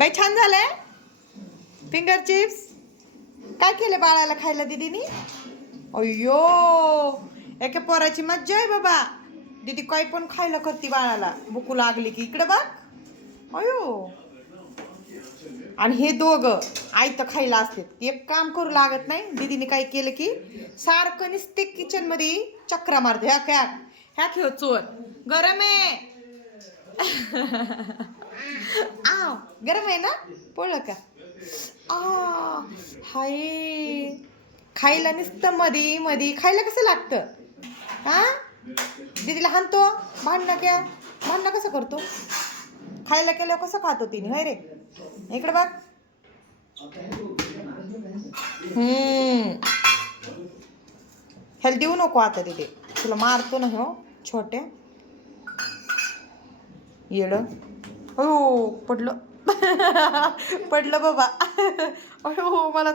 बाई छान झालंय फिंगर चिप्स. काय केले बाळाला खायला दीदीनी? अय्यो एका पोराची मज्जा आहे बाबा. दीदी काय पण खायला करते बाळाला भूक लागली की. इकडे बघ. अयो आणि हे दोघं आयतं खायला असते. एक काम करू लागत नाही. दीदीने काय केलं की सारखं नुसते किचन मध्ये चक्रा मारते. ह्या खेळ चोर गरम आहे. आव गरम आहे ना पोळलं का. हाय खायला नुसतं मधी मधी खायला कसं लागतं. हा दीदीला हाणतो. भांडणं कसं करतो. खायला केल्यावर कसं खातो तिने. होय रे इकडे बघ. ह्याला देऊ नको आता तिथे. तुला मारतो ना हो छोट्या. येड हो पडलं. पडलं बाबा. अयो मला